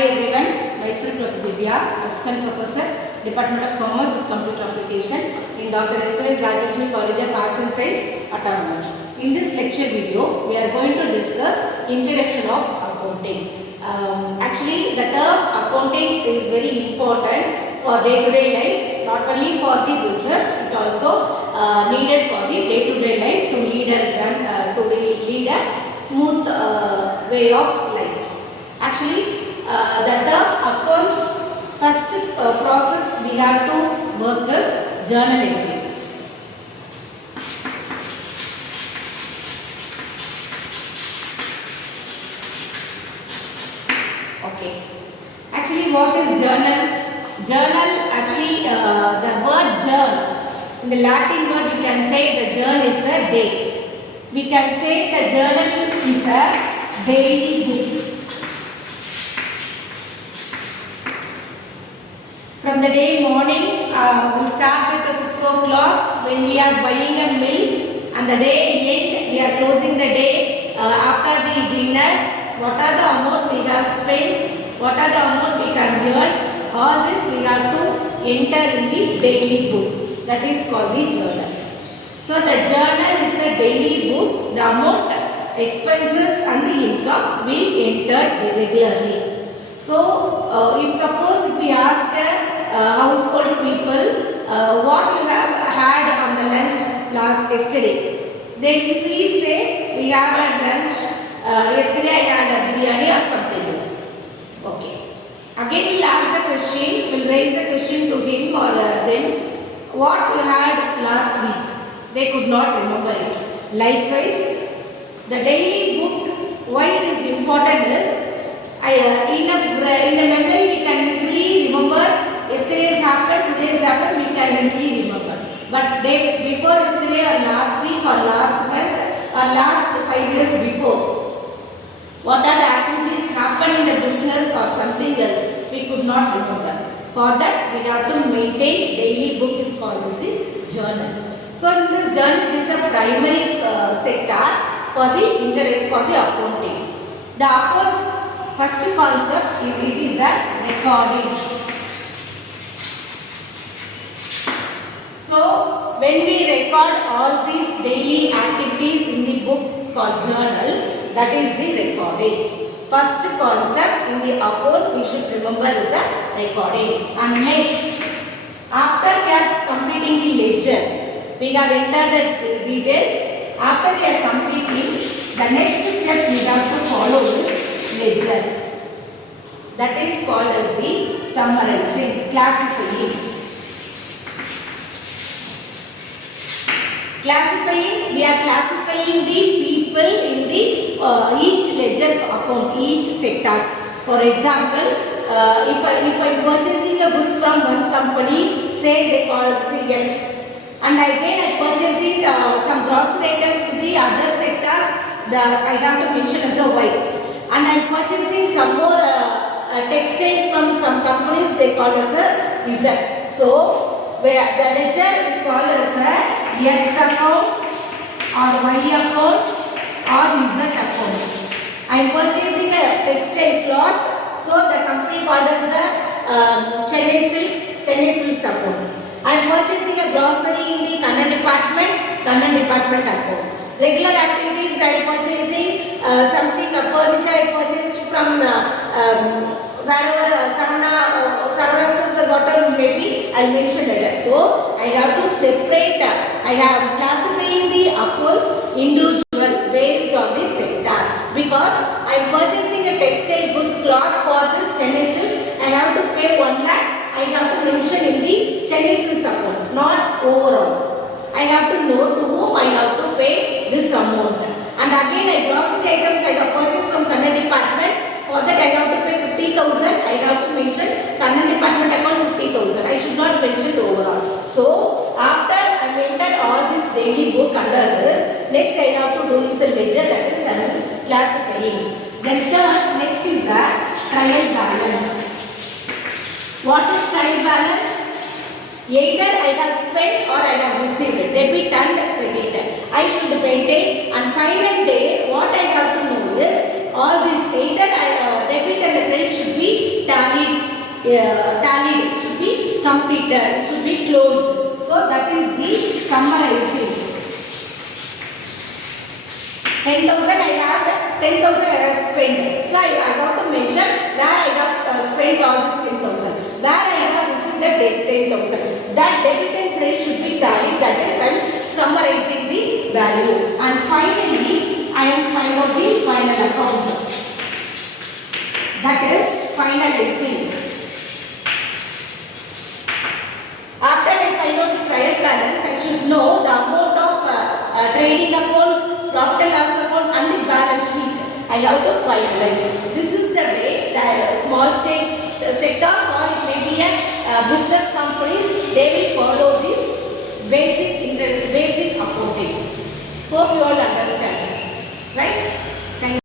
everyone, myself Dr.S.DHIVYA, Assistant Professor, Department of Commerce with Computer Application in Dr.S.DHIVYA College of Arts and Science, Autonomous. In this lecture video, we are going to discuss Introduction of Accounting. Actually, the term accounting is very important for day-to-day life, not only for the business, it also needed for the day-to-day life to lead a smooth way of life. Actually, the term accounts first process we have to work as journal entry. Okay. Actually, what is journal? Journal, actually, the word journal, in the Latin word we can say the journal is a day. We can say the journal is a daily book. From the day morning, we start with the 6 o'clock when we are buying a milk, and the day end we are closing the day after the dinner. What are the amount we have spent? What are the amount we can earn? All this we have to enter in the daily book. That is called the journal. So the journal is a daily book. The amount, expenses and the income will enter regularly. So if suppose if we ask household people what you have had on the lunch yesterday, they easily say we have a lunch yesterday I had a biryani or something else. Okay. Again we'll ask the question, we'll raise the question to him or them, what you had last week. They could not remember it. Likewise, the daily book, why it is important is, in a memory we can easily remember yesterday's happened, today's happened, we can easily remember. But before yesterday or last week or last month or last 5 years before, what are the activities happened in the business or something else, we could not remember. For that, we have to maintain daily book is called as a journal. So in this journal, it is a primary sector for the accounting. The accounts first concept is it is a recording. So when we record all these daily activities in the book called journal, that is the recording. First concept in the accounts we should remember is a recording. And next, after we are completing the ledger, we have entered the details. After we are completing, the next step we have to follow is ledger. That is called as the summarizing, classifying. Classifying, we are classifying the people in the each ledger account, each sectors. For example, if I am purchasing a goods from one company, say they call it X, and again I am purchasing some grocery items with the other sectors, I have to mention as a Y. And I am purchasing some more textiles from some companies, they call as a Z. So, where the ledger we call as a X account or Y account or Z account. I am purchasing a textile cloth, so the company called as a Chennai Silks account. I am purchasing a grocery in the Kannan department account. Regular activities, I am purchasing something, a furniture I purchased from wherever Sarana stores or whatever may be, I will mention later. So, I have to separate, I have classifying the accounts individual based on the sector. Because I am purchasing a textile goods cloth for this Chennai Silk, I have to pay 1 lakh, I have to mention in the Chennai Silks account, not overall. I have to know to whom I have to pay this amount. And again, grocery items I have purchased from Kannan department. For that I have to pay 50,000. I have to mention Kannan department account 50,000. I should not mention the overall. So after I enter all this daily book under this, next I have to do is a ledger, that is classifying. Then third, next is the trial balance. What is trial balance? Either I have spent or I have received, debit and credit. I should maintain, and final day what I have to know is all these either debit and the credit should be tallied, should be completed, should be closed. So that is the summarizing. 10,000 I have 10,000 I have spent. So I got to mention where I have spent all this 10,000. Where I have received the 10,000. That debit and credit should be tallied. That is, I am summarizing the value. And finally, I am finding out the final account. That is finalizing. After I find out the trial balance, I should know the amount of trading account, profit and loss account and the balance sheet. I have to finalize. This is the way the small stage sectors or it may be a business companies, they will follow this basic accounting. Hope you all understand. Right? Thank you.